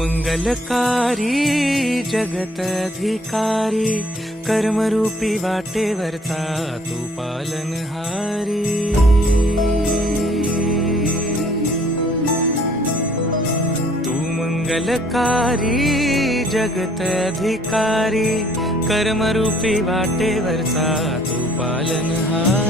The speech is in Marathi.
मंगलकारी जगत अधिकारी कर्मरूपी वाटेवरचा तू पालनहारी। तू मंगलकारी जगत अधिकारी कर्मरूपी वाटेवरचा तू पालनहारी।